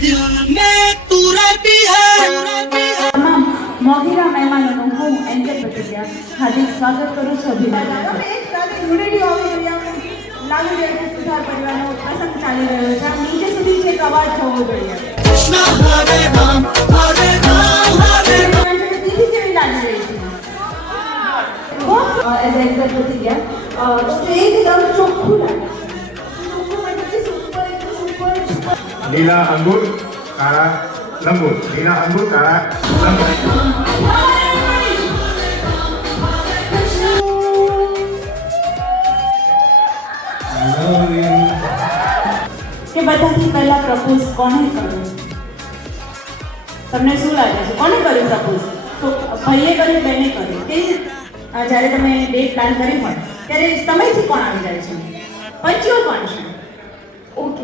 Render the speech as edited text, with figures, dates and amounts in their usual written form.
તમામ મોગીરા મહેમાનોનું હું એન્જલ પટેલિયા હાર્દિક સ્વાગત કરું છું. અભિનંદન. એક સાથે યુનિટી હોવી જોઈએ. લાગુ જોઈએ કે સુધાર પરિવારનો પ્રસંગ ચાલી રહ્યો છે. આમ નીચે સુધી છેક અવાજ થવો જોઈએ. તીથી કેવી લાગી રહી છે? એઝ એન્જલ પટેલિયા સ્ટેજ એકદમ ચોખ્ખું લાગે. લીલા અંગૂર કાળા લંગૂર, લીલા અંગૂર કાળા લંગૂર. કે બધાથી પહેલા પ્રપોઝ કોને કર્યું? તમને શું લાગે છે કોને કર્યું પ્રપોઝ? તો ભાઈએ કર્યું, બેને કર્યું? કે જ્યારે તમે ડેટ પ્લાન કરી હોય ત્યારે સમયથી કોણ આવી જાય છે? પંચીઓ કોણ છે? ઓકે.